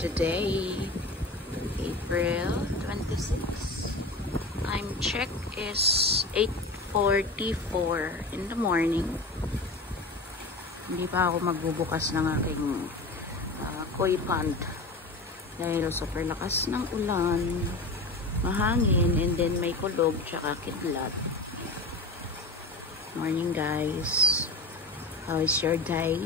today, April 26. Time check is 8:44 in the morning. Hindi pa ako magbubukas ng aking koi pond dahil super lakas ng ulan, mahangin, and then may kulog tsaka kidlat. Morning guys, how is your day?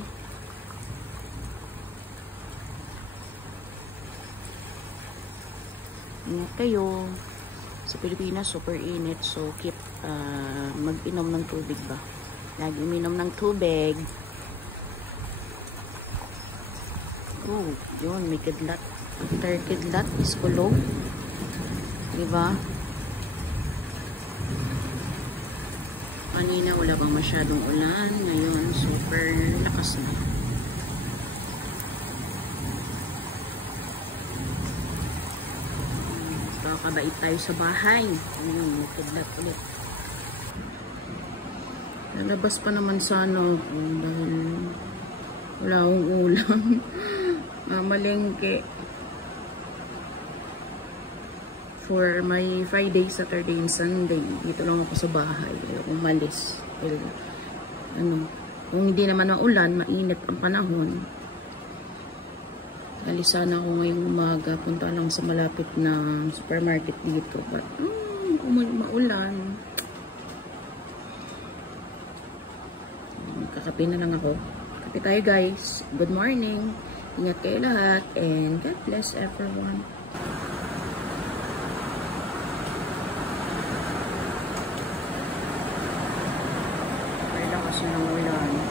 Ingat kayo. Sa Pilipinas, super init. So, keep mag-inom ng tubig ba? Lagi uminom ng tubig. Oh, yun. May kidlat. After kidlat is kulog. Diba? Kanina wala pang masyadong ulan. Ngayon, super lakas na. Kabait tayo sa bahay. Ayun, magkidlat ulit. Lalabas pa naman sana ako dahil wala akong ulam. Mamalengke. For my Friday, Saturday, and Sunday. Dito lang ako sa bahay. Ayaw umalis. Kung hindi naman ang ulan, mainit ang panahon. Alis sana ako ngayong umaga, punta lang sa malapit na supermarket dito. But, maulan. Kakape na lang ako. Kape tayo guys. Good morning. Ingat kayo lahat. And God bless everyone. Kaya lang kasi ng ulan.